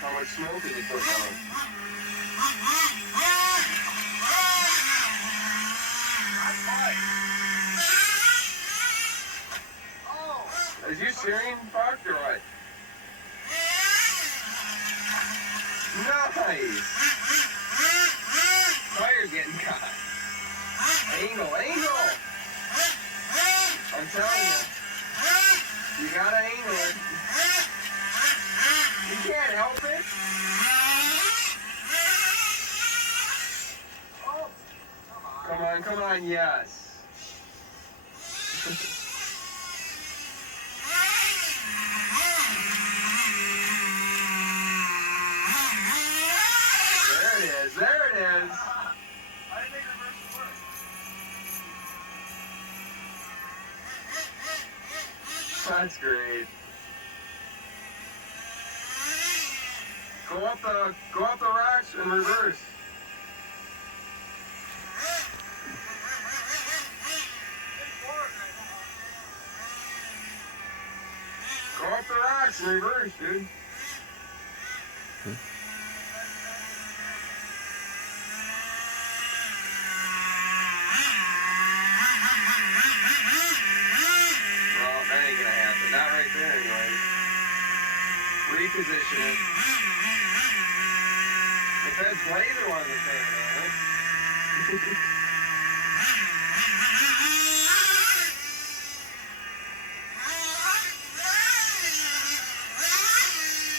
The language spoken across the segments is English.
How much smoke did he put on? Is your steering fucked or what? Nice! Tire getting caught. Angle! I'm telling you. You gotta angle it. You can't help it. Come on, yes. There it is. I didn't think reverse would work. That's great. Go up the rocks and reverse. Go up the rocks and reverse, dude. Well, that ain't gonna happen. Not right there, anyway. Reposition it. If that blazer wasn't there, man.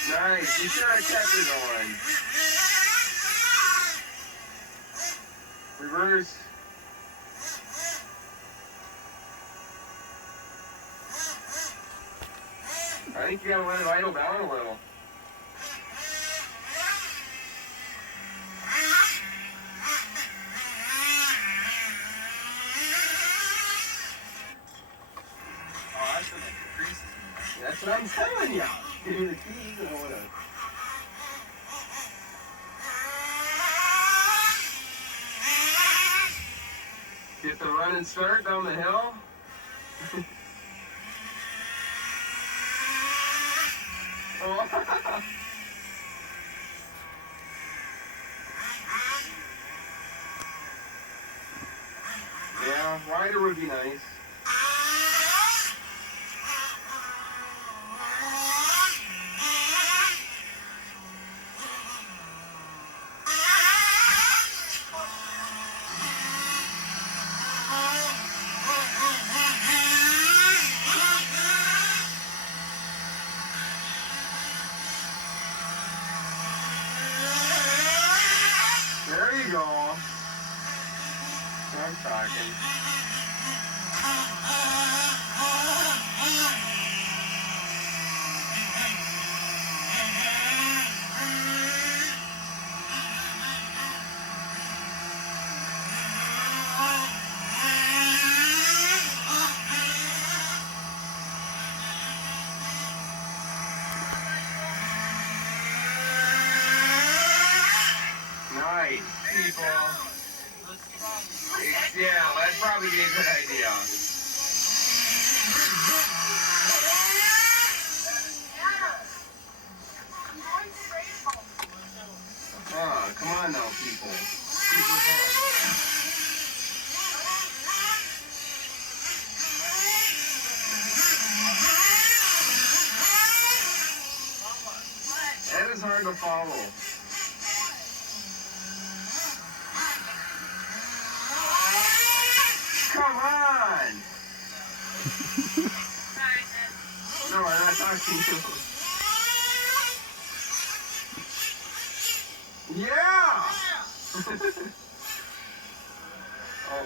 Nice. You should have kept it on. Reverse. I think you gotta let it idle down a little. That's what I'm telling you. Give me the keys and whatever. Get the run and start down the hill. Oh. Yeah, wider would be nice. There you go. I'm talking. girl. Yeah, that'd probably be a good idea. Come on now, people. That is hard to follow. Come on! No, I'm not talking to you. Yeah! Oh.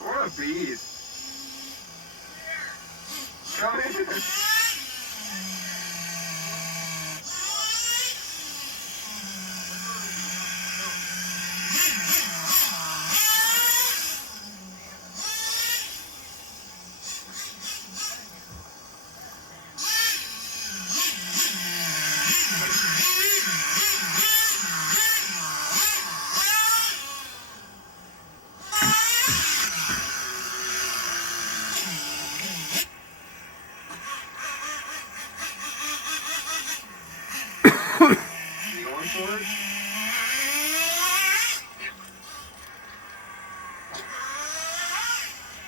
What a beast. Come in. You going for it?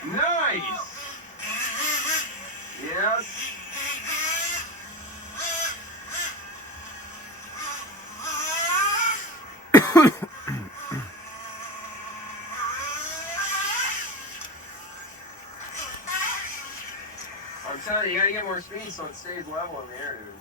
Nice! Yes. I'm telling you, you gotta get more speed so it stays level in the air, dude.